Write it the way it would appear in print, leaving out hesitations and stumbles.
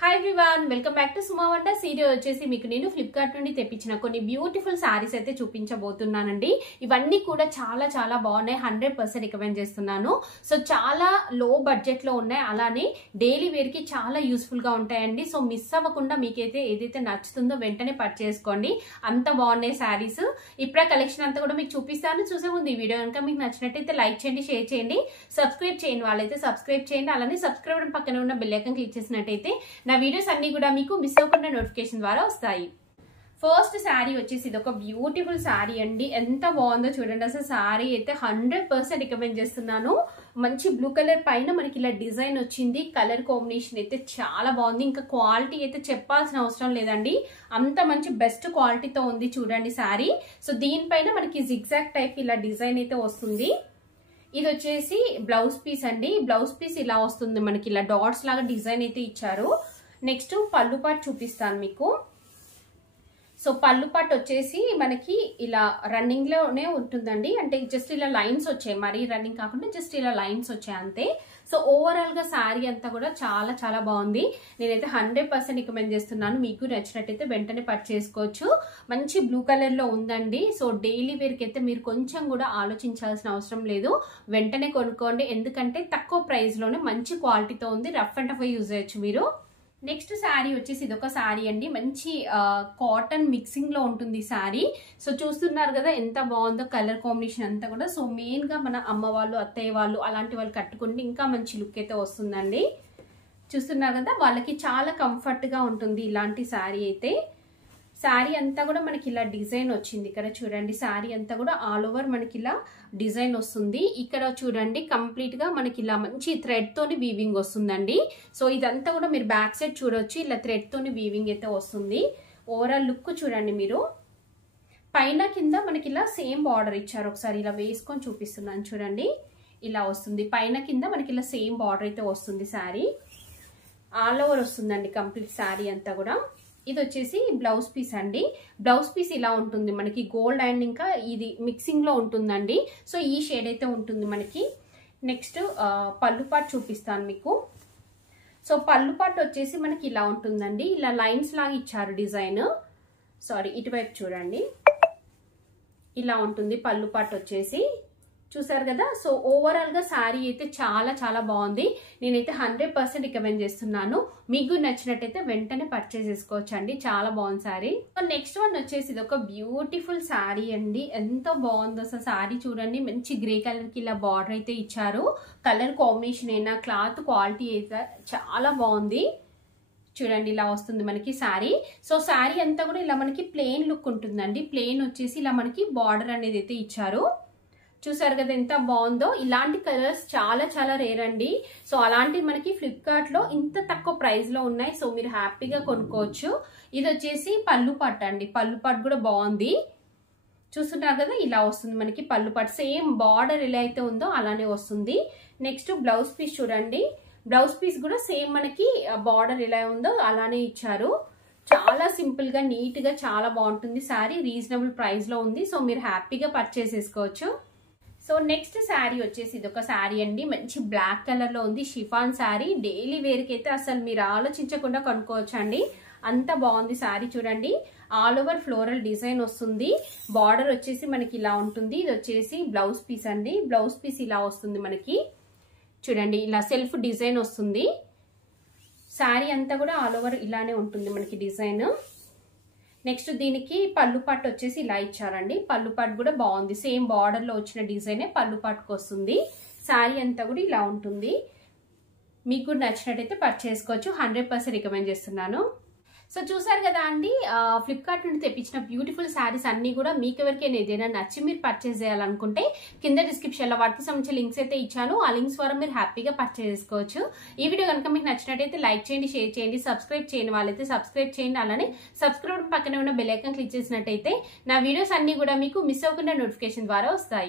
Hi everyone, welcome back to Suma Vanta. Serial వచ్చేసి మీకు నేను ఫ్లిప్కార్ట్ నుండి తెప్పించిన కొన్ని బ్యూటిఫుల్ సారీస్ అయితే చూపించబోతున్నానండి. ఇవన్నీ కూడా చాలా చాలా బాగున్నాయి, 100% రికమెండ్ చేస్తున్నాను. సో చాలా లో బడ్జెట్ లో ఉన్నాయి, అలానే డైలీ వేర్ కి చాలా యూస్ఫుల్ గా ఉంటాయండి. సో మిస్ అవ్వకుండా మీకైతే ఏదైతే నచ్చుతుందో వెంటనే పర్చేస్ చేసుకోండి. అంత బాగున్నాయి సారీస్. ఇప్పుడే కలెక్షన్ అంతా కూడా మీకు చూపిస్తాను. చూసే ముందు ఈ వీడియో కనుక మీకు నచ్చినట్టయితే లైక్ చేయండి, షేర్ చేయండి, సబ్స్క్రైబ్ చేయండి వాళ్ళైతే సబ్స్క్రైబ్ చేయండి. అలానే సబ్స్క్రైబ్ పక్కన ఉన్న బెల్ ఐకాన్ క్లిక్ చేసినట్టయితే నా వీడియోస్ అన్ని కూడా మీకు మిస్ అవ్వకుండా నోటిఫికేషన్ ద్వారా వస్తాయి. ఫస్ట్ శారీ వచ్చేసి ఇది ఒక బ్యూటిఫుల్ శారీ అండి. ఎంత బాగుందో చూడండి. అసలు శారీ అయితే 100% రికమెండ్ చేస్తున్నాను. మంచి బ్లూ కలర్ పైన మనకి ఇలా డిజైన్ వచ్చింది. కలర్ కాంబినేషన్ అయితే చాలా బాగుంది. ఇంకా క్వాలిటీ అయితే చెప్పాల్సిన అవసరం లేదండి, అంత మంచి బెస్ట్ క్వాలిటీతో ఉంది చూడండి శారీ. సో దీనిపైన మనకి జిగ్జాగ్ టైప్ ఇలా డిజైన్ అయితే వస్తుంది. ఇది వచ్చేసి బ్లౌజ్ పీస్ అండి. బ్లౌజ్ పీస్ ఇలా వస్తుంది, మనకి ఇలా డాట్స్ లాగా డిజైన్ అయితే ఇచ్చారు. నెక్స్ట్ పళ్ళు పాటు చూపిస్తాను మీకు. సో పళ్ళు పాటు వచ్చేసి మనకి ఇలా రన్నింగ్ లోనే ఉంటుందండి. అంటే జస్ట్ ఇలా లైన్స్ వచ్చాయి, మరీ రన్నింగ్ కాకుండా జస్ట్ ఇలా లైన్స్ వచ్చాయి అంతే. సో ఓవరాల్ గా శారీ అంతా కూడా చాలా చాలా బాగుంది. నేనైతే 100% రికమెండ్ చేస్తున్నాను. మీకు నచ్చినట్టయితే వెంటనే పర్చేస్ చేసుకోవచ్చు. మంచి బ్లూ కలర్ లో ఉందండి. సో డైలీ వేర్ కి అయితే మీరు కొంచెం కూడా ఆలోచించాల్సిన అవసరం లేదు, వెంటనే కొనుక్కోండి. ఎందుకంటే తక్కువ ప్రైస్ లోనే మంచి క్వాలిటీతో ఉంది. రఫ్ అండ్ టఫ్ యూజ్ చేయొచ్చు మీరు. నెక్స్ట్ శారీ వచ్చేసి ఇదొక శారీ అండి. మంచి కాటన్ మిక్సింగ్ లో ఉంటుంది శారీ. సో చూస్తున్నారు కదా ఎంత బాగుందో కలర్ కాంబినేషన్ అంతా కూడా. సో మెయిన్ గా మన అమ్మ వాళ్ళు, అత్తయ్య వాళ్ళు అలాంటి వాళ్ళు కట్టుకుంటే ఇంకా మంచి లుక్ అయితే వస్తుందండి. చూస్తున్నారు కదా, వాళ్ళకి చాలా కంఫర్ట్ గా ఉంటుంది ఇలాంటి శారీ అయితే. శారీ అంతా కూడా మనకి ఇలా డిజైన్ వచ్చింది. ఇక్కడ చూడండి, శారీ అంతా కూడా ఆల్ ఓవర్ మనకి ఇలా డిజైన్ వస్తుంది. ఇక్కడ చూడండి కంప్లీట్ గా మనకి ఇలా మంచి థ్రెడ్ తోని వీవింగ్ వస్తుందండి. సో ఇదంతా కూడా మీరు బ్యాక్ సైడ్ చూడొచ్చు, ఇలా థ్రెడ్ తోని వీవింగ్ అయితే వస్తుంది. ఓవరాల్ లుక్ చూడండి మీరు. పైన కింద మనకి ఇలా సేమ్ బార్డర్ ఇచ్చారు. ఒకసారి ఇలా వేసుకొని చూపిస్తున్నాను చూడండి. ఇలా వస్తుంది, పైన కింద మనకి ఇలా సేమ్ బార్డర్ అయితే వస్తుంది. శారీ ఆల్ ఓవర్ వస్తుందండి కంప్లీట్ శారీ అంతా కూడా. ఇది వచ్చేసి బ్లౌజ్ పీస్ అండి. బ్లౌజ్ పీస్ ఇలా ఉంటుంది మనకి, గోల్డ్ అండ్ ఇంకా ఇది మిక్సింగ్ లో ఉంటుందండి. సో ఈ షేడ్ అయితే ఉంటుంది మనకి. నెక్స్ట్ పళ్ళు పాటు చూపిస్తాను మీకు. సో పళ్ళు పాటు వచ్చేసి మనకి ఇలా ఉంటుందండి. ఇలా లైన్స్ లాగా ఇచ్చారు డిజైన్. సారీ, ఇటువైపు చూడండి, ఇలా ఉంటుంది పళ్ళు పాటు వచ్చేసి. చూసారు కదా. సో ఓవరాల్ గా శారీ అయితే చాలా చాలా బాగుంది. నేనైతే 100% రికమెండ్ చేస్తున్నాను. మీకు నచ్చినట్టయితే వెంటనే పర్చేస్ చేసుకోవచ్చు అండి. చాలా బాగుంది శారీ. నెక్స్ట్ వన్ వచ్చేసి ఇది ఒక బ్యూటిఫుల్ శారీ అండి. ఎంత బాగుందో అసలు శారీ చూడండి. మంచి గ్రే కలర్ కి ఇలా బార్డర్ అయితే ఇచ్చారు. కలర్ కాంబినేషన్ అయినా క్లాత్ క్వాలిటీ అయితే చాలా బాగుంది. చూడండి ఇలా వస్తుంది మనకి శారీ. సో శారీ అంతా కూడా ఇలా మనకి ప్లెయిన్ లుక్ ఉంటుందండి. ప్లెయిన్ వచ్చేసి ఇలా మనకి బార్డర్ అనేది అయితే ఇచ్చారు. చూసారు కదా ఎంత బాగుందో. ఇలాంటి కలర్స్ చాలా చాలా రేర్ అండి. సో అలాంటి మనకి ఫ్లిప్కార్ట్ లో ఇంత తక్కువ ప్రైస్ లో ఉన్నాయి. సో మీరు హ్యాపీగా కొనుక్కోవచ్చు. ఇది వచ్చేసి పళ్ళు పట్టు అండి. పళ్ళు పట్టు కూడా బాగుంది. చూస్తున్నారు కదా, ఇలా వస్తుంది మనకి పళ్ళు పట్టు. సేమ్ బార్డర్ ఎలా అయితే ఉందో అలానే వస్తుంది. నెక్స్ట్ బ్లౌజ్ పీస్ చూడండి. బ్లౌజ్ పీస్ కూడా సేమ్ మనకి బార్డర్ ఎలా ఉందో అలానే ఇచ్చారు. చాలా సింపుల్ గా నీట్ గా చాలా బాగుంటుంది శారీ. రీజనబుల్ ప్రైస్ లో ఉంది. సో మీరు హ్యాపీగా పర్చేస్ చేసుకోవచ్చు. సో నెక్స్ట్ శారీ వచ్చేసి ఇది ఒక శారీ అండి. మంచి బ్లాక్ కలర్ లో ఉంది. షిఫాన్ శారీ. డైలీ వేర్ కి అయితే అసలు మీరు ఆలోచించకుండా కొనుక్కోవచ్చు అండి. అంత బాగుంది శారీ చూడండి. ఆల్ ఓవర్ ఫ్లోరల్ డిజైన్ వస్తుంది. బార్డర్ వచ్చేసి మనకి ఇలా ఉంటుంది. ఇది వచ్చేసి బ్లౌజ్ పీస్ అండి. బ్లౌజ్ పీస్ ఇలా వస్తుంది మనకి. చూడండి ఇలా సెల్ఫ్ డిజైన్ వస్తుంది. శారీ అంతా కూడా ఆల్ ఓవర్ ఇలానే ఉంటుంది మనకి డిజైన్. నెక్స్ట్ దీనికి పళ్ళు పట్టు వచ్చేసి ఇలా ఇచ్చారండి. పళ్ళు పట్టు కూడా బాగుంది. సేమ్ బార్డర్ లో వచ్చిన డిజైనే పళ్ళు పట్టుకు వస్తుంది. శారీ అంతా కూడా ఇలా ఉంటుంది. మీకు నచ్చినట్టయితే పర్చేస్ చేసుకోవచ్చు. 100% రికమెండ్ చేస్తున్నాను. సో చూసారు కదా అండి, ఫ్లిప్కార్ట్ నుండి తెప్పించిన బ్యూటిఫుల్ శారీస్ అన్ని కూడా మీకు ఎవరికైనా ఏదైనా నచ్చి మీరు పర్చేస్ చేయాలనుకుంటే కింద డిస్క్రిప్షన్ లో వాటికి సంబంధించిన లింక్స్ అయితే ఇచ్చాను. ఆ లింక్స్ ద్వారా మీరు హ్యాపీగా పర్చేస్ చేసుకోవచ్చు. ఈ వీడియో కనుక మీకు నచ్చినట్టయితే లైక్ చేయండి, షేర్ చేయండి, సబ్స్క్రైబ్ చేయని వాళ్ళైతే సబ్స్క్రైబ్ చేయండి. అలానే సబ్స్క్రైబ్ పక్కనే ఉన్న బెల్ ఐకాన్ క్లిక్ చేసినట్టయితే నా వీడియోస్ అన్ని కూడా మీకు మిస్ అవ్వకుండా నోటిఫికేషన్ ద్వారా వస్తాయి.